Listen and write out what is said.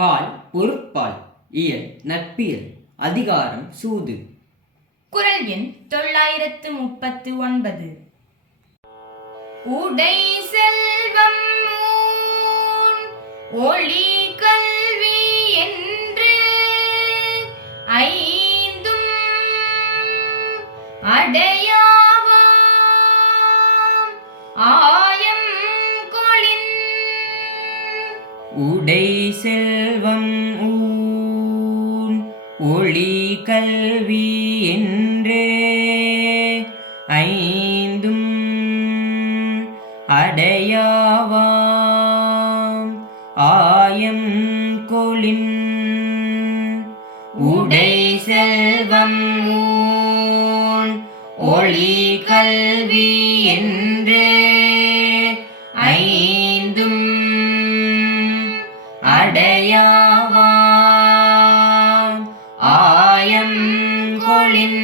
பால் பொருட்பால் இயல் நட்பியல் அதிகாரம் சூது. குரல் எண் தொள்ளாயிரத்து முப்பத்து ஒன்பது. உடை செல்வம் ஒளி கல்வி என்று ஐந்தும் அடையா உடை செல்வம் ஊன் ஒளி கல்வி என்றே. ஐந்தும் அடையாவாம் ஆயம் கொளின். உடை செல்வம் ஊன் ஒளி கல்வி என்றே. அடையாவான் ஆயம் கொளின்